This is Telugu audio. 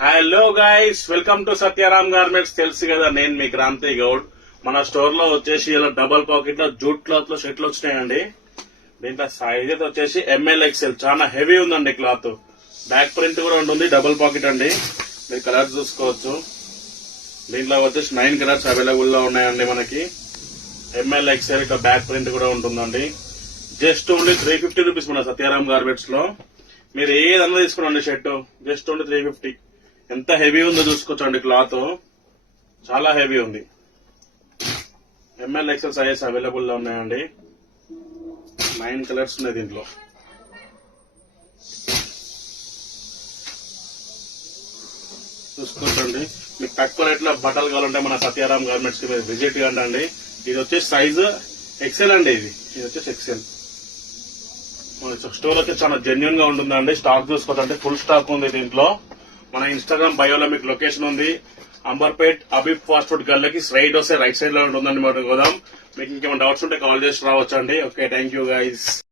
Hello guys, welcome to Satyaram garments. తెలుసు కదా, నేను మీ క్రాంతి గౌడ్. మన స్టోర్ లో వచ్చేసి ఇలా డబల్ పాకెట్ లో జూట్ క్లాత్ లో షర్ట్లు వచ్చినాయండి. దీంట్లో సైజ్ అయితే వచ్చేసి ఎంఎల్ ఎక్స్ఎల్. చాలా హెవీ ఉందండి క్లాత్. బ్యాక్ ప్రింట్ కూడా ఉంటుంది, డబల్ పాకెట్ అండి. మీరు కలర్స్ చూసుకోవచ్చు. దీంట్లో వచ్చేసి 9 కలర్స్ అవైలబుల్ లో ఉన్నాయండి మనకి. ఎంఎల్ ఎక్స్ఎల్ ఇక బ్యాక్ ప్రింట్ కూడా ఉంటుందండి. జస్ట్ ఓన్లీ 350 రూపీస్ మన సత్యారాం గార్మెంట్స్ లో. మీరు ఏదన్నా తీసుకురండి షర్ట్, జస్ట్ ఓన్లీ 350. ఎంత హెవీ ఉందో చూసుకోవచ్చండి. క్లాత్ చాలా హెవీ ఉంది. ఎంఎల్ ఎక్స్ఎల్ సైజెస్ అవైలబుల్ లో ఉన్నాయండి. 9 కలర్స్ ఉన్నాయి దీంట్లో. చూసుకోవచ్చండి. మీకు తక్కువ రేట్ లో బట్టలు కావాలంటే మన సత్యారాం గార్మెంట్స్ కి మీరు విజిట్ కండి. ఇది వచ్చేసి సైజు ఎక్సెల్ అండి. ఇది వచ్చేసి ఎక్సెల్. స్టోర్ వచ్చి చాలా జెన్యున్ గా ఉంటుందండి. స్టాక్ చూసుకోవచ్చంటే ఫుల్ స్టాక్ ఉంది దీంట్లో. మన ఇన్స్టాగ్రామ్ బయోలో మీకు లొకేషన్ ఉంది. అంబర్పేట్ అబీబ్ ఫాస్ట్ ఫుడ్ గల్లకి స్ట్రైట్ వస్తే రైట్ సైడ్ లో ఉంటుందండి మన గోదాం. మీకు ఇంకేమైనా డౌట్స్ ఉంటే కాల్ చేసి రావచ్చండి. Okay, thank you guys.